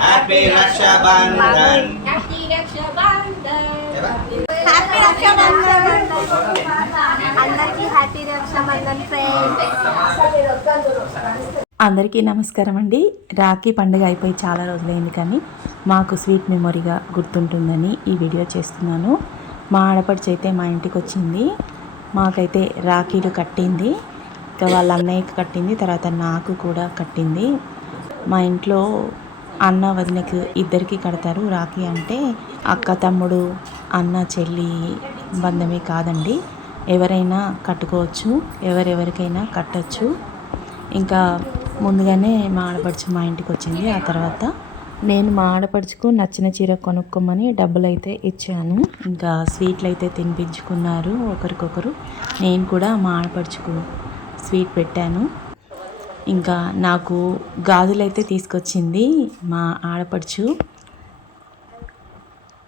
Happy Rakshabandhan happy Rakshabandhan అందరికీ happy Rakshabandhan friends అందరికీ నమస్కారం అండి. రాఖీ పండుగ అయిపోయి చాలా రోజులైంది కానీ మాకు స్వీట్ మెమొరీగా గుర్తుంటుందని ఈ వీడియో చేస్తున్నాను. మా ఆడపడిచి అయితే మా ఇంటికి వచ్చింది. మాకైతే రాఖీలు కట్టింది. ఇంకా వాళ్ళ అన్నయ్యకి కట్టింది తర్వాత నాకు కూడా కట్టింది. మా ఇంట్లో అన్న వదినకి ఇద్దరికి కడతారు. రాఖీ అంటే అక్క తమ్ముడు అన్న చెల్లి బంధమే కాదండి. ఎవరైనా కట్టుకోవచ్చు ఎవరెవరికైనా కట్టచ్చు. ఇంకా ముందుగానే మా ఆడపడుచు మా ఇంటికి వచ్చింది. ఆ తర్వాత నేను మా ఆడపడుచుకు నచ్చిన చీర కొనుక్కోమని డబ్బులు అయితే ఇచ్చాను. ఇంకా స్వీట్లు అయితే తినిపించుకున్నారు ఒకరికొకరు. నేను కూడా మా ఆడపడుచుకు స్వీట్ పెట్టాను. ఇంకా నాకు గాజులు అయితే తీసుకొచ్చింది మా ఆడపడుచు.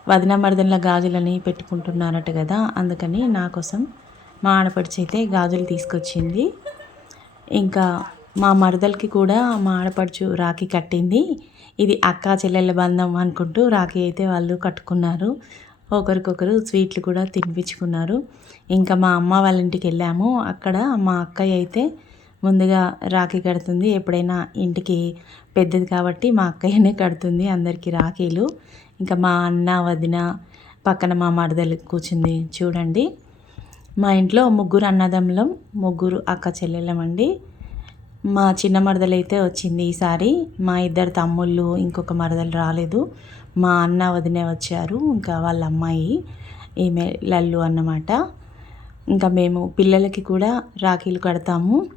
వదిన మరదల గాజులని పెట్టుకుంటున్నారట కదా అందుకని నా కోసం మా ఆడపడుచు అయితే గాజులు తీసుకొచ్చింది. ఇంకా మా మరదలకి కూడా మా ఆడపడుచు రాఖీ కట్టింది. ఇది అక్క చెల్లెళ్ళ బంధం అనుకుంటూ రాఖీ అయితే వాళ్ళు కట్టుకున్నారు. ఒకరికొకరు స్వీట్లు కూడా తినిపించుకున్నారు. ఇంకా మా అమ్మ వాళ్ళ ఇంటికి వెళ్ళాము. అక్కడ మా అక్కయ్య అయితే ముందుగా రాఖీ కడుతుంది. ఎప్పుడైనా ఇంటికి పెద్దది కాబట్టి మా అక్కయ్యనే కడుతుంది అందరికీ రాఖీలు. ఇంకా మా అన్న వదిన పక్కన మా మరదలు కూర్చుంది చూడండి. మా ఇంట్లో ముగ్గురు అన్నదమ్ములం ముగ్గురు అక్క చెల్లెళ్ళమండి మా చిన్న మరదలు అయితే వచ్చింది ఈసారి. మా ఇద్దరు తమ్ముళ్ళు ఇంకొక మరదలు రాలేదు. మా అన్న వదినే వచ్చారు ఇంకా వాళ్ళ అమ్మాయి ఈమె లల్లు అన్నమాట. ఇంకా మేము పిల్లలకి కూడా రాఖీలు కడతాము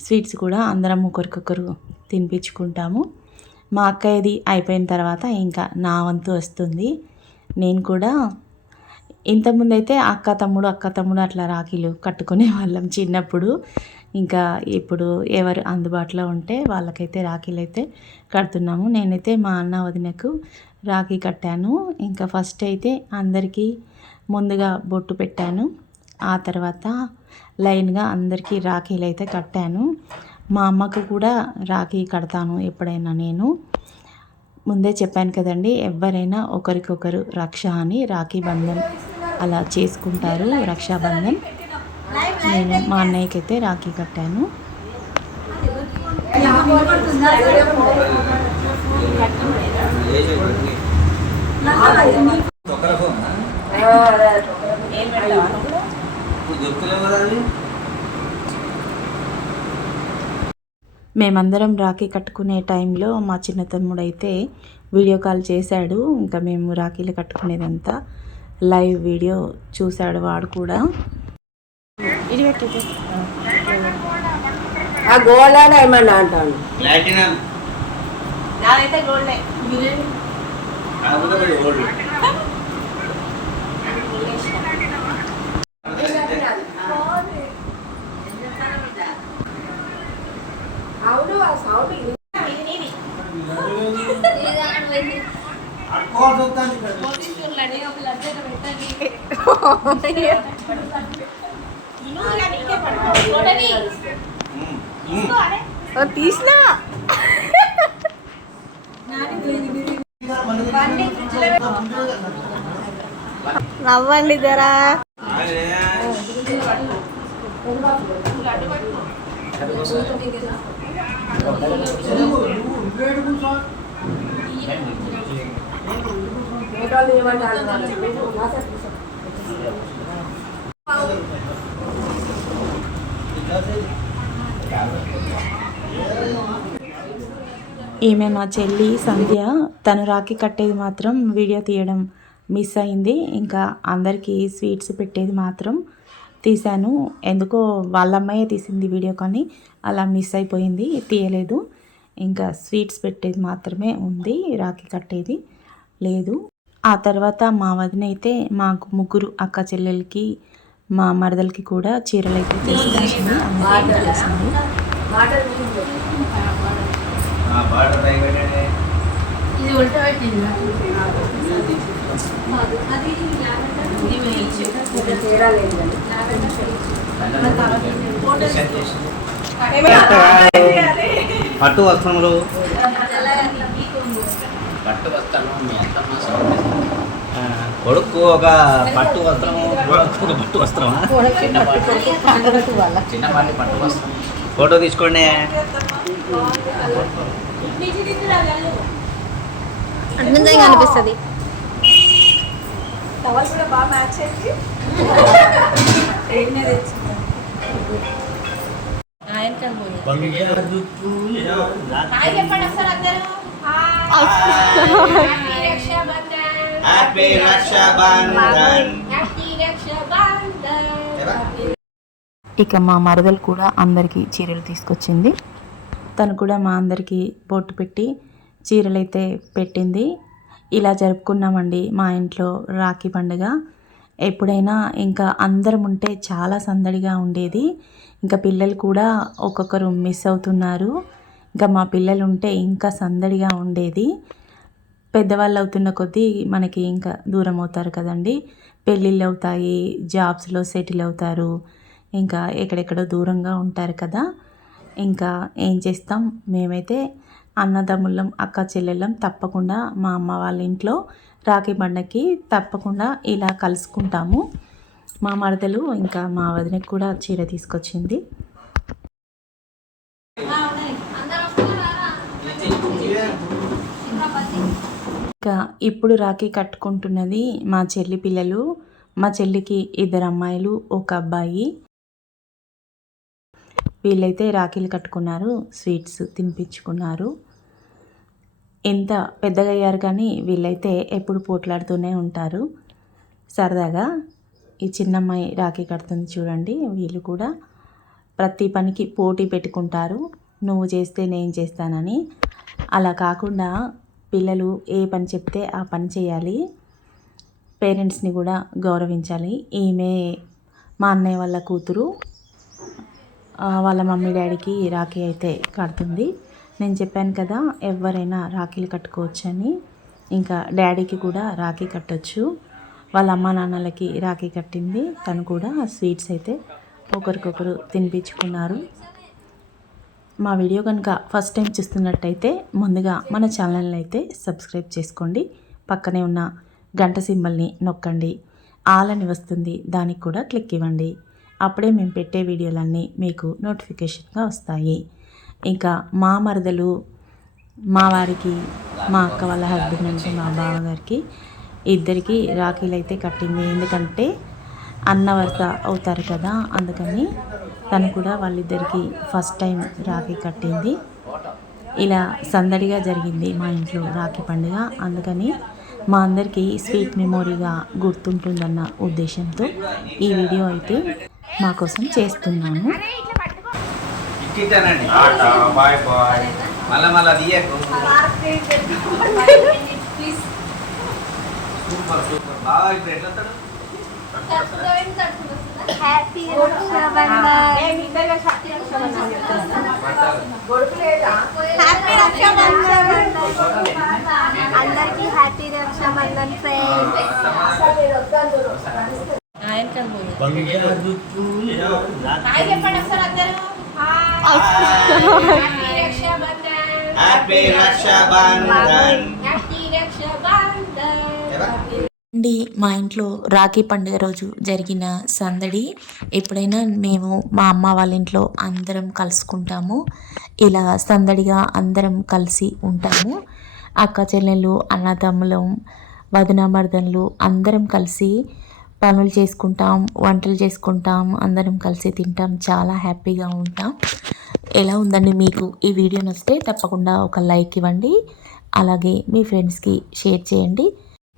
స్వీట్స్ కూడా అందరం ఒకరికొకరు తినిపించుకుంటాము. మా అక్కయ్యది అయిపోయిన తర్వాత ఇంకా నా వంతు వస్తుంది. నేను కూడా ఇంతకుముందు అయితే అక్క తమ్ముడు అక్క తమ్ముడు అట్లా రాఖీలు కట్టుకునే వాళ్ళం చిన్నప్పుడు. ఇంకా ఇప్పుడు ఎవరు అందుబాటులో ఉంటే వాళ్ళకైతే రాఖీలు అయితే కడుతున్నాము. నేనైతే మా అన్న వదినకు రాఖీ కట్టాను. ఇంకా ఫస్ట్ అయితే అందరికీ ముందుగా బొట్టు పెట్టాను. ఆ తర్వాత లైన్గా అందరికీ రాఖీలు అయితే కట్టాను. మా అమ్మకు కూడా రాఖీ కడతాను ఎప్పుడైనా నేను. ముందే చెప్పాను కదండి ఎవరైనా ఒకరికొకరు రక్ష అని రాఖీ బంధం అలా చేసుకుంటారు రక్షాబంధన్ నేను మా అన్నయ్యకి అయితే రాఖీ కట్టాను. మేమందరం రాఖీ కట్టుకునే టైంలో మా చిన్న తమ్ముడు అయితే వీడియో కాల్ చేశాడు. ఇంకా మేము రాఖీలు కట్టుకునేదంతా లైవ్ వీడియో చూశాడు వాడు కూడా. ఆ గోల్డ్ డైమండ్ అంటాను. ప్లాటినం. నాదైతే గోల్డే. అవును ఆ సౌండ్ ఇది. నీది నువ్వు ఇలా నీకే పడు. తీసినా. నవ్వండి జరా. ఫోటోలు ఇవ్వండి ఈమె మా చెల్లి సంధ్య తను రాఖీ కట్టేది మాత్రం వీడియో తీయడం మిస్ అయింది. ఇంకా అందరికీ స్వీట్స్ పెట్టేది మాత్రం తీశాను. ఎందుకో వాళ్ళ అమ్మాయే తీసింది వీడియో కానీ అలా మిస్ అయిపోయింది తీయలేదు. ఇంకా స్వీట్స్ పెట్టేది మాత్రమే ఉంది రాఖీ కట్టేది లేదు. ఆ తర్వాత మా వదిన అయితే మాకు ముగ్గురు అక్క చెల్లెలకి మా మరదలకి కూడా చీరలు అయితే తీసుకొచ్చింది. అందరికీ చేసింది పట్టు వస్త్రములు పట్టు వస్తాను మీ అత్తమ్మ ఆ, కొడుకు ఒక పట్టు వస్త్రము కొడుకు ఒక పట్టు వస్త్రమా? చిన్నపాటి పట్టు వస్తాం ఫోటో తీసుకోండి. అందంగా హాయ్ చెప్పండి happy Rakshabandhan happy Rakshabandhan happy Rakshabandhan ఇక మా మరదలు కూడా అందరికీ చీరలు తీసుకొచ్చింది. తను కూడా మా అందరికీ బొట్టు పెట్టి చీరలు అయితే పెట్టింది. ఇలా జరుపుకున్నామండి మా ఇంట్లో రాఖీ పండుగ. ఎప్పుడైనా ఇంకా అందరం ఉంటే చాలా సందడిగా ఉండేది. ఇంకా పిల్లలు కూడా ఒక్కొక్కరు మిస్ అవుతున్నారు. ఇంకా మా పిల్లలు ఉంటే ఇంకా సందడిగా ఉండేది. పెద్దవాళ్ళు అవుతున్న కొద్దీ మనకి ఇంకా దూరం అవుతారు కదండి. పెళ్ళిళ్ళు అవుతాయి జాబ్స్లో సెటిల్ అవుతారు ఇంకా ఎక్కడెక్కడో దూరంగా ఉంటారు కదా. ఇంకా ఏం చేస్తాం? మేమైతే అన్నదమ్ముళ్ళం అక్క చెల్లెళ్ళం తప్పకుండా మా అమ్మ వాళ్ళ ఇంట్లో రాఖీ పండగకి తప్పకుండా ఇలా కలుసుకుంటాము. మా మరదలు ఇంకా మా వదినకి కూడా చీర తీసుకొచ్చింది. ఇప్పుడు రాఖీ కట్టుకుంటున్నది మా చెల్లి పిల్లలు. మా చెల్లికి ఇద్దరు అమ్మాయిలు ఒక అబ్బాయి. వీళ్ళైతే రాఖీలు కట్టుకున్నారు స్వీట్స్ తినిపించుకున్నారు. ఎంత పెద్దగా అయ్యారు కానీ వీళ్ళైతే ఎప్పుడు పోట్లాడుతూనే ఉంటారు. సరదాగా ఈ చిన్నమ్మాయి రాఖీ కడుతుంది చూడండి వీళ్ళు కూడా ప్రతి పనికి పోటీ పెట్టుకుంటారు. నువ్వు చేస్తే నేను చేస్తానని. అలా కాకుండా పిల్లలు ఏ పని చెప్తే ఆ పని చేయాలి. పేరెంట్స్ని కూడా గౌరవించాలి. ఈమె మా అన్నయ్య వాళ్ళ కూతురు వాళ్ళ మమ్మీ డాడీకి రాఖీ అయితే కడుతుంది. నేను చెప్పాను కదా ఎవరైనా రాఖీలు కట్టుకోవచ్చని ఇంకా డాడీకి కూడా రాఖీ కట్టొచ్చు. వాళ్ళ అమ్మ నాన్నలకి రాఖీ కట్టింది. తను కూడా స్వీట్స్ అయితే ఒకరికొకరు తినిపించుకున్నారు. మా వీడియో కనుక ఫస్ట్ టైం చూస్తున్నట్టయితే ముందుగా మన ఛానల్ని అయితే సబ్స్క్రైబ్ చేసుకోండి. పక్కనే ఉన్న గంట సింబల్ని నొక్కండి. ఆల్ అని వస్తుంది దానికి కూడా క్లిక్ ఇవ్వండి. అప్పుడే మేము పెట్టే వీడియోలన్నీ మీకు నోటిఫికేషన్గా వస్తాయి. ఇంకా మా మరదలు మా వారికి మా అక్క వాళ్ళ హస్బెండ్ అంటే మా బావగారికి ఇద్దరికి రాఖీలు అయితే కట్టింది. ఎందుకంటే అన్న వరుస అవుతారు కదా అందుకని తను కూడా వాళ్ళిద్దరికి ఫస్ట్ టైం రాఖీ కట్టింది. ఇలా సందడిగా జరిగింది మా ఇంట్లో రాఖీ పండుగ అందుకని మా అందరికీ స్వీట్ మెమొరీగా గుర్తుంటుందన్న ఉద్దేశంతో ఈ వీడియో అయితే మా కోసం చేస్తున్నాను. Super super. బాగా ఇప్పుడు ఎట్లా? హ్యాపీ రక్షాబంధన్. అందరికీ happy Rakshabandhan friends happy Rakshabandhan. Happy Rakshabandhan. Happy Rakshabandhan. అండి మా ఇంట్లో రాఖీ పండుగ రోజు జరిగిన సందడి ఎప్పుడైనా మేము మా అమ్మ వాళ్ళ ఇంట్లో అందరం కలుసుకుంటాము. ఇలా సందడిగా అందరం కలిసి ఉంటాము. అక్క చెల్లెళ్ళు అన్నదమ్ములం వదిన మర్దన్లు అందరం కలిసి పనులు చేసుకుంటాం వంటలు చేసుకుంటాం అందరం కలిసి తింటాం. చాలా హ్యాపీగా ఉంటాం. ఎలా ఉందండి మీకు ఈ వీడియో నచ్చితే తప్పకుండా ఒక లైక్ ఇవ్వండి. అలాగే మీ ఫ్రెండ్స్కి షేర్ చేయండి.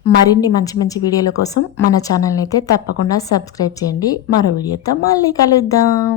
మరిన్ని మంచి మంచి వీడియోల కోసం మన ఛానల్ని అయితే తప్పకుండా సబ్స్క్రైబ్ చేయండి. మరో వీడియోతో మళ్ళీ కలుద్దాం.